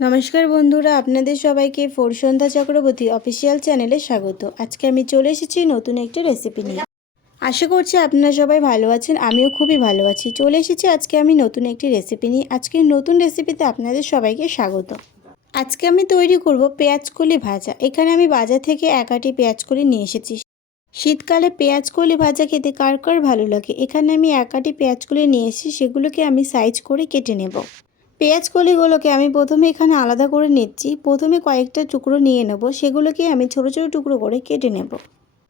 নমস্কার বন্ধুরা, আপনাদের সবাইকে ফোরসন্ধ্যা চক্রবর্তী অফিসিয়াল চ্যানেলে স্বাগত। আজকে আমি চলে এসেছি নতুন একটি রেসিপি নিয়ে। আশা করছি আপনারা সবাই ভালো আছেন, আমিও খুবই ভালো আছি। চলে এসেছি আজকে আমি নতুন একটি রেসিপি নিয়ে। আজকের নতুন রেসিপিতে আপনাদের সবাইকে স্বাগত। আজকে আমি তৈরি করব পেঁয়াজকলি ভাজা। এখানে আমি বাজার থেকে 1 আটি পেঁয়াজকলি নিয়ে এসেছি। শীতকালে পেঁয়াজকলি ভাজা খেতে কার কার ভালো লাগে। এখানে আমি 1 আটি পেঁয়াজকলি নিয়ে এসেছি, সেগুলোকে আমি সাইজ করে কেটে নেব। পেঁয়াজকলিগুলোকে আমি প্রথমে এখানে আলাদা করে নিচ্ছি। প্রথমে কয়েকটা টুকরো নিয়ে নেব, সেগুলোকে আমি ছোট ছোট টুকরো করে কেটে নেব।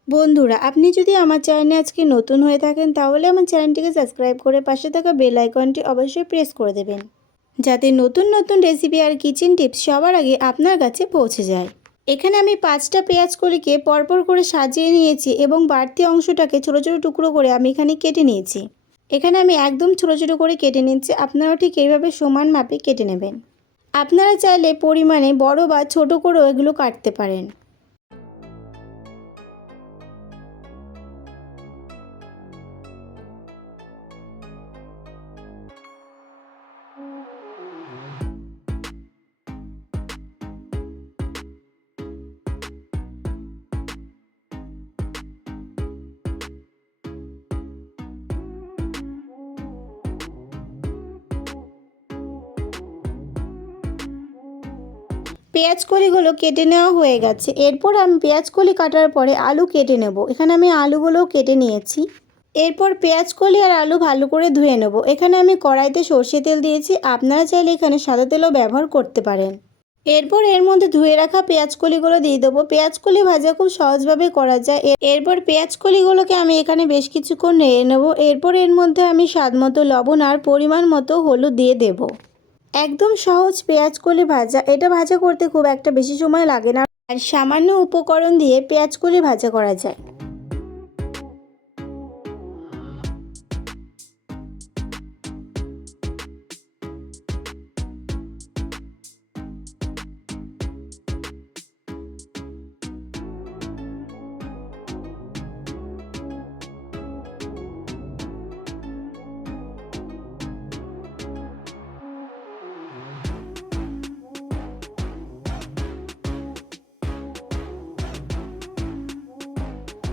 বন্ধুরা, আপনি যদি আমার চ্যানেলে আজকে নতুন হয়ে থাকেন তাহলে আমার চ্যানেলটিকে সাবস্ক্রাইব করে পাশে থাকা বেল আইকনটি অবশ্যই প্রেস করে দেবেন, যাতে নতুন নতুন রেসিপি আর কিচেন টিপস সবার আগে আপনার কাছে পৌঁছে যায়। এখানে আমি 5টা পেঁয়াজকলিকে পরপর করে সাজিয়ে নিয়েছি এবং বাড়তি অংশটাকে ছোট ছোট টুকরো করে আমি এখানে কেটে নিয়েছি। এখানে আমি একদম ছোট ছোট করে কেটে নিচ্ছি। আপনারাও ঠিক এইভাবে সমান মাপে কেটে নেবেন। আপনারা চাইলে পরিমাণে বড় বা ছোট করেও এগুলো কাটতে পারেন। পেঁয়াজকলিগুলো কেটে নেওয়া হয়ে গেছে। এরপর আমি পেঁয়াজকলি কাটার পরে আলু কেটে নেব। এখানে আমি আলুগুলোও কেটে নিয়েছি। এরপর পেঁয়াজকলি আর আলু ভালো করে ধুয়ে নেব। এখানে আমি কড়াইতে সর্ষে তেল দিয়েছি, আপনারা চাইলে এখানে সাদা তেলও ব্যবহার করতে পারেন। এরপর এর মধ্যে ধুয়ে রাখা পেঁয়াজকলিগুলো দিয়ে দেবো। পেঁয়াজকলি ভাজা খুব সহজভাবে করা যায়। এরপর পেঁয়াজকলিগুলোকে আমি এখানে বেশ কিছুক্ষণ নেড়ে নেব। এরপর এর মধ্যে আমি স্বাদমতো লবণ আর পরিমাণ মতো হলুদ দিয়ে দেব। একদম সহজ পেঁয়াজকলি ভাজা। এটা ভাজা করতে খুব একটা বেশি সময় লাগে না, আর সামান্য উপকরণ দিয়ে পেঁয়াজকলি ভাজা করা যায়।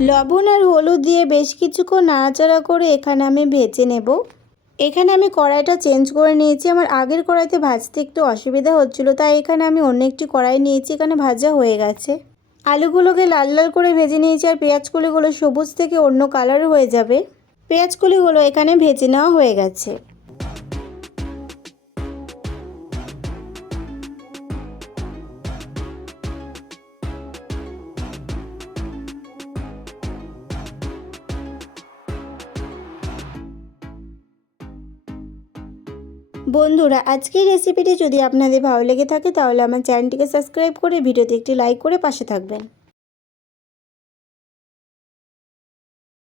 লবণ আর হলুদ দিয়ে বেশ কিছুক্ষণ নাড়াচাড়া করে এখানে আমি ভেজে নেব। এখানে আমি কড়াইটা চেঞ্জ করে নিয়েছি। আমার আগের কড়াইতে ভাজতে একটু অসুবিধা হচ্ছিলো, তাই এখানে আমি অন্য একটি কড়াই নিয়েছি। এখানে ভাজা হয়ে গেছে। আলুগুলোকে লাল লাল করে ভেজে নিয়েছি, আর পেঁয়াজকলিগুলো সবুজ থেকে অন্য কালার হয়ে যাবে। পেঁয়াজকলিগুলো এখানে ভেজে নেওয়া হয়ে গেছে। বন্ধুরা, আজকের রেসিপিটি যদি আপনাদের ভালো লেগে থাকে তাহলে আমার চ্যানেলটিকে সাবস্ক্রাইব করে ভিডিওতে একটি লাইক করে পাশে থাকবেন।